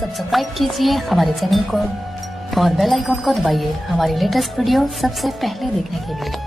Subscribe कीजिए हमारे channel को और बेल आइकन को दबाइए हमारी लेटेस्ट वीडियो सबसे पहले देखने के लिए।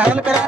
हल कर